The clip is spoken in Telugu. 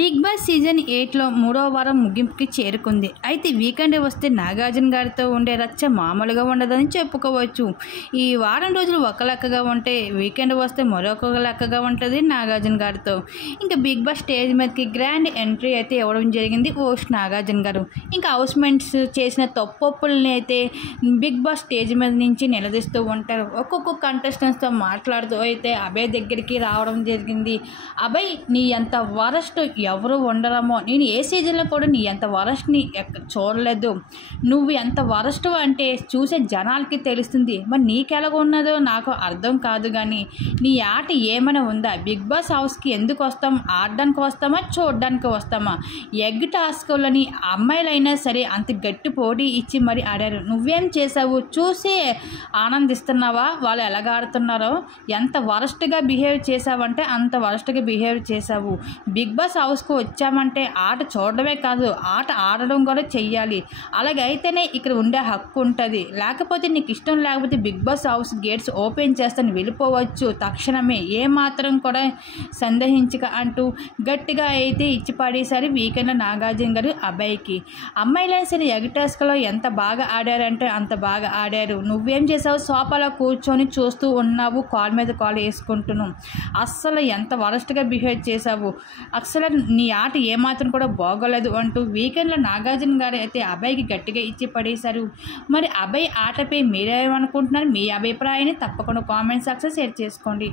బిగ్ బాస్ సీజన్ 8లో 3వ వారం ముగింపుకి చేరుకుంది. అయితే వీకెండ్ వస్తే నాగార్జున గారితో ఉండే రచ్చ మామూలుగా ఉండదని చెప్పుకోవచ్చు. ఈ వారం రోజులు ఒక లెక్కగా ఉంటే వీకెండ్ వస్తే మరొక లెక్కగా ఉంటుంది నాగార్జున గారితో. ఇంకా బిగ్ బాస్ స్టేజ్ మీదకి గ్రాండ్ ఎంట్రీ అయితే ఇవ్వడం జరిగింది హోస్ట్ నాగార్జున గారు. ఇంకా హౌస్మెంట్స్ చేసిన తప్పొప్పుల్ని అయితే బిగ్ బాస్ స్టేజ్ మీద నుంచి నిలదీస్తూ ఉంటారు. ఒక్కొక్క కంటెస్టెంట్స్తో మాట్లాడుతూ అయితే అభయ్ దగ్గరికి రావడం జరిగింది. అభయ్, నీ అంత వరస్ట్ ఎవరు ఉండరమో, నేను ఏ సీజన్లో కూడా నీ అంత వరస్ట్ని చూడలేదు. నువ్వు ఎంత వరస్ట్ అంటే చూసే జనాలకి తెలుస్తుంది. మరి నీకెలాగ ఉన్నదో నాకు అర్థం కాదు. కానీ నీ ఆట ఏమైనా ఉందా? బిగ్ బాస్ హౌస్కి ఎందుకు వస్తాం? ఆడడానికి వస్తామా, చూడడానికి వస్తామా? ఎగ్ టాస్క్లని అమ్మాయిలైనా సరే అంత గట్టి పోటీ ఇచ్చి మరి ఆడారు. నువ్వేం చేసావు? చూసి ఆనందిస్తున్నావా వాళ్ళు ఎలాగ ఆడుతున్నారో? ఎంత వరస్ట్గా బిహేవ్ చేసావంటే అంత వరస్ట్గా బిహేవ్ చేసావు. బిగ్ బాస్ హౌస్కు వచ్చామంటే ఆట చూడడమే కాదు, ఆట ఆడడం కూడా చెయ్యాలి. అలాగే అయితేనే ఇక్కడ ఉండే హక్కు ఉంటుంది. లేకపోతే నీకు ఇష్టం లేకపోతే Bigg Boss house gates open చేస్తాను, వెళ్ళిపోవచ్చు తక్షణమే, ఏమాత్రం కూడా సందేహించక అంటూ గట్టిగా అయితే ఇచ్చి పడేశారు వీకెండ్లో నాగార్జున గారు అబ్బాయికి. అమ్మాయిలైనా సరే ఎగటాస్కలో ఎంత బాగా ఆడారంటే అంత బాగా ఆడారు. నువ్వేం చేసావు? సోఫాలో కూర్చొని చూస్తూ ఉన్నావు, కాల్ మీద కాల్ వేసుకుంటున్నావు. అస్సలు ఎంత వరస్ట్గా బిహేవ్ చేసావు. అసలు నీ ఆట ఏమాత్రం కూడా బాగోలేదు అంటూ వీకెండ్లో నాగార్జున గారు అయితే అభయ్కి గట్టిగా ఇచ్చి పడేశారు. మరి అభయ్ ఆటపై మీరేమనుకుంటున్నారు? మీ అభిప్రాయాన్ని తప్పకుండా కామెంట్ సెక్షన్లో షేర్ చేసుకోండి.